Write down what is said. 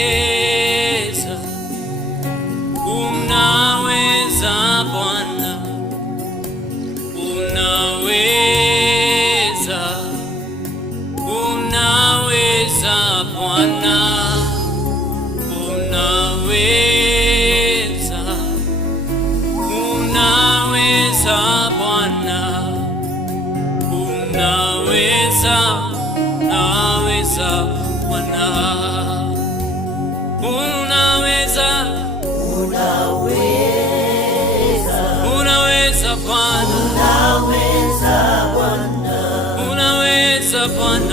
Unaweza, unaweza Bwana, unaweza, unaweza Bwana, unaweza, unaweza Bwana, unaweza, unaweza Bwana, unaweza, unaweza Bwana, unaweza Bwana, unaweza Bwana.